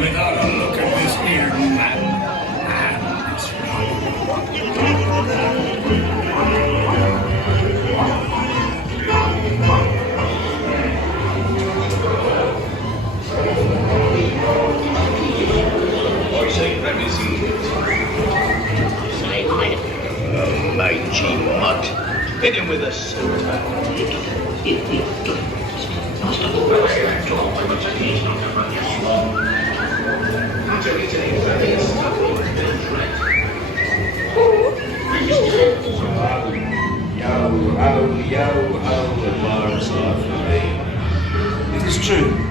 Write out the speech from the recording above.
without a look at this here map and this I say, let me see. Mangy mutt. Hit him with a silver. It is true.